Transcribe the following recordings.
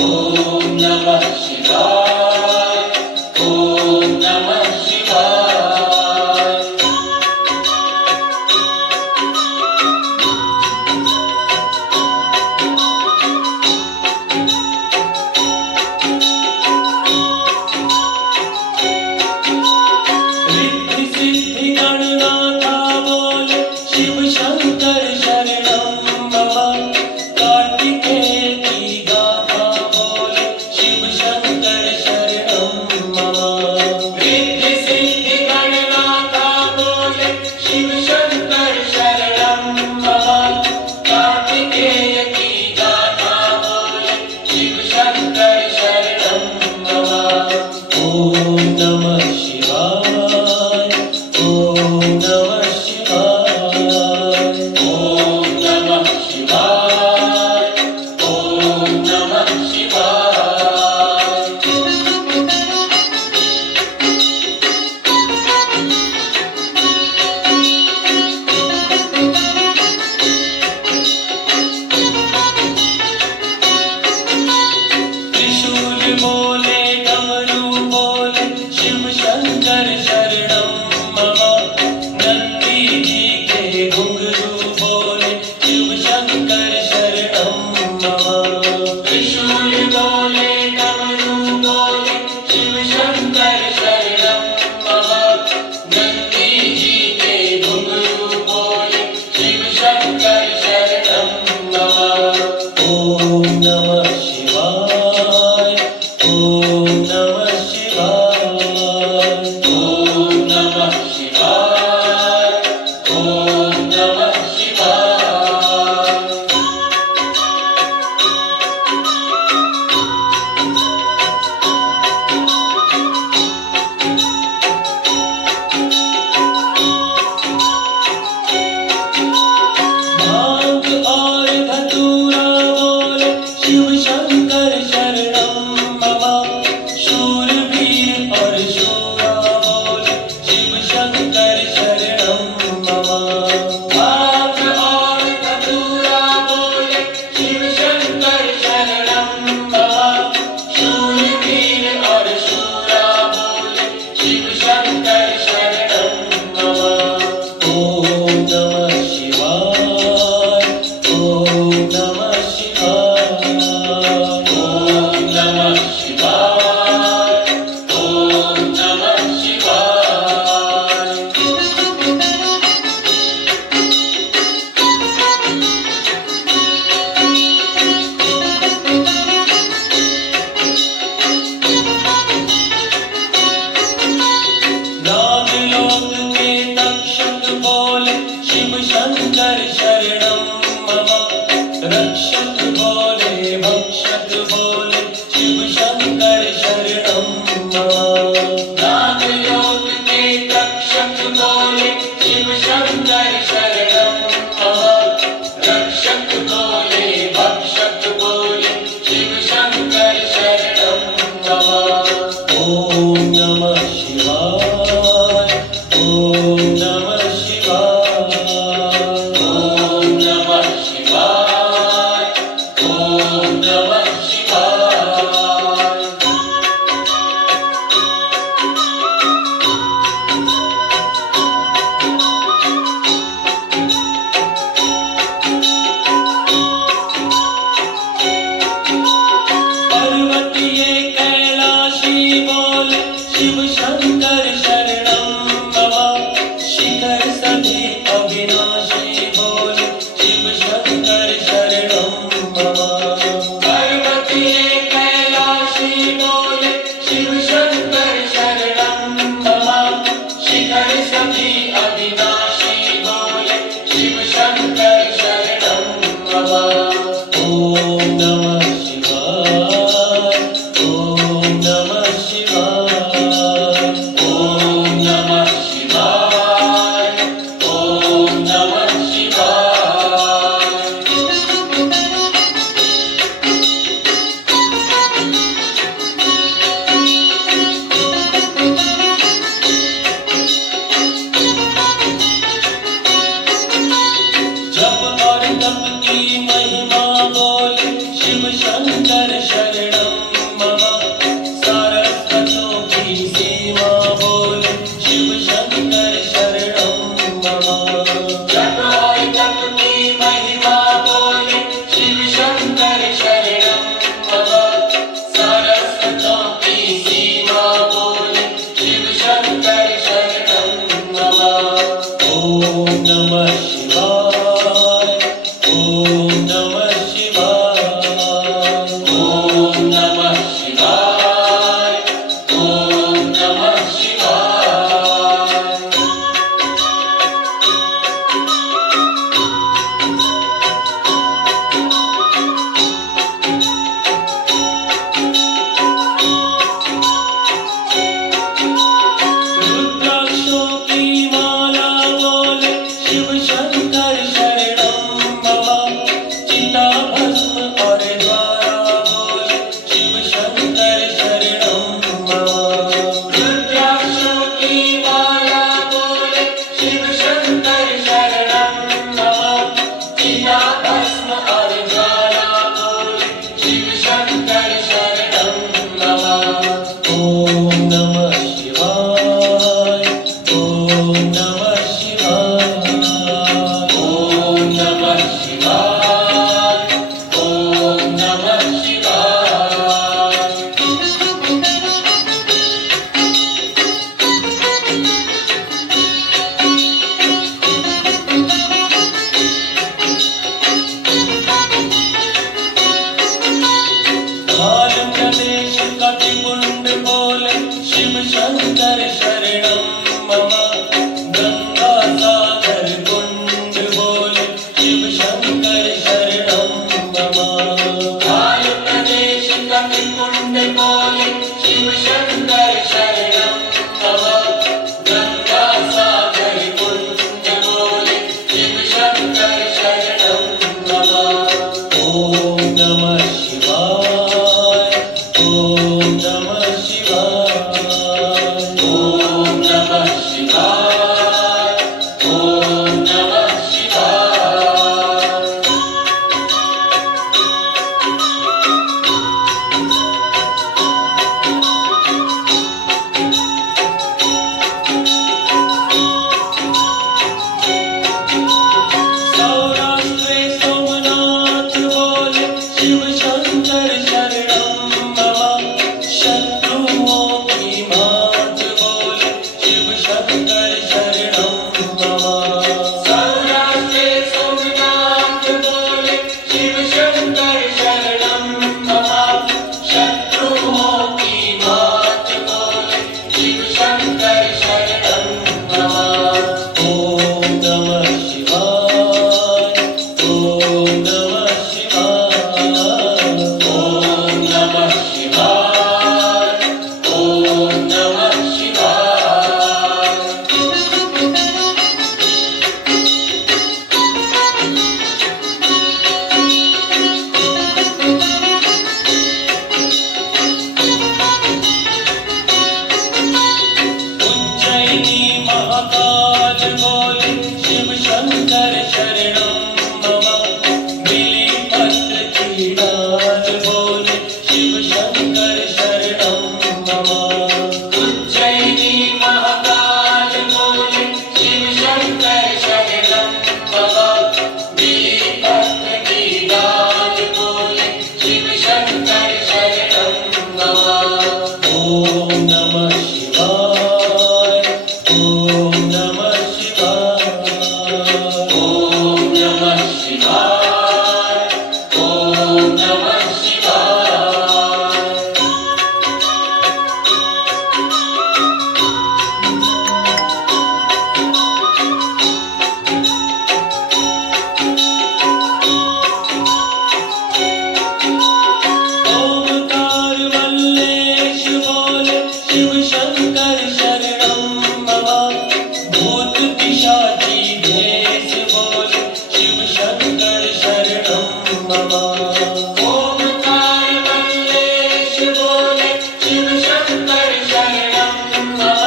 ॐ नमः शिवाय ॐ नमः शिवाय। रिद्धि सिद्धि गणनाथा बोले शिव शंकर शरणं मम। कार्तिकेय की गाथा बोले शिव शंकर शरणं मम। रिद्धि सिद्धि गणनाथा बोले शिव शंकर शरणं मम। कार्तिकेय की गाथा बोले शिव शंकर शरणं मम। ॐ नमः शिवाय ॐ नमः शिवाय ॐ नमः शिवाय ॐ नमः शिवाय। त्रिशूल बोले डमरू बोले शिव शंकर शरणं मम। नंदी जी के घुंघरू बोले शिव शंकर शरणं मम। त्रिशूल बोले डमरू बोले शिव शंकर शरणं मम। नंदी जी के घुंघरू बोले शिव शंकर शरणं मम। ॐ नमः शिवाय ॐ नमः शिवाय ॐ नमः शिवाय ॐ नमः शिवाय। कुंड बोले शिव शंकर शरणं मम गंगा सागर कुंड बोले शिव शंकर शरणं मम ओम नमः शिवाय ओम नमः शिवाय ओम नमः शिवाय ओम नमः शिवाय सौराष्ट्रे सोमनाथ बोले शिव शंकर शरणं मम शत्रुओं की मात बोले शिव शंकर शरणं मम सौराष्ट्रे सोमनाथ बोले शिव शंकर शरणं मम शत्रुओं की मात बोले शिव शंकर शरणं मम ओम नमः शिवाय ओम नमः शिवाय ओम नमः शिवाय ओम नमः शिवाय उज्जयिनी महाकाल बोले शिव शंकर शरणं मम बिलीपत्र की डाल बोले शिव शंकर शरणं मम उज्जयिनी महाकाल बोले शिव शंकर शरणं मम बिलीपत्र की डाल बोले शिव शंकर शरणं मम ओम नमः शिवाय ओम नमः शिवाय ओम नमः शिवाय ओम नमः शिवाय ओमकार मल्लेश बोले शिव शंकर शरणं मम भूत पिशाची भेष बोले शिव शंकर शरणं मम ओमकार मल्लेश बोले शिव शंकर शरणं मम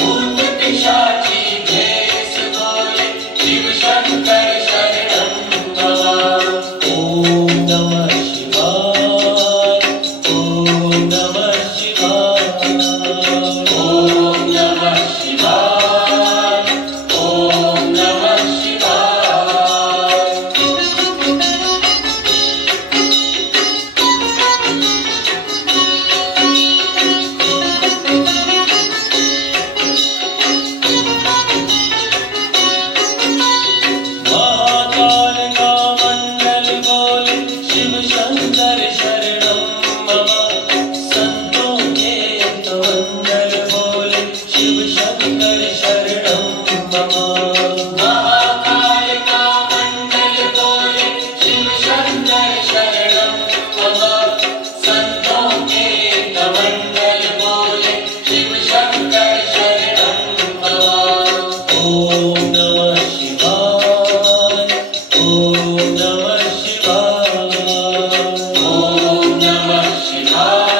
भूत पिशाची भेष बोले शिव शंकर शरणं मम ओम नमः शिवाय ओम नमः शिवाय ओम नमः शिवाय ओम नमः शिवाय महाकाल का मंडल बोले शिव शंकर शरणं मम संतों के मंडल बोले शिव शंकर शरणं मम महाकाल का मंडल बोले शिव शंकर शरणं मम संतों के मंडल बोले शिव शंकर शरणं मम ओम नमः शिवाय ओम नमः शिवाय ओम नमः शिवाय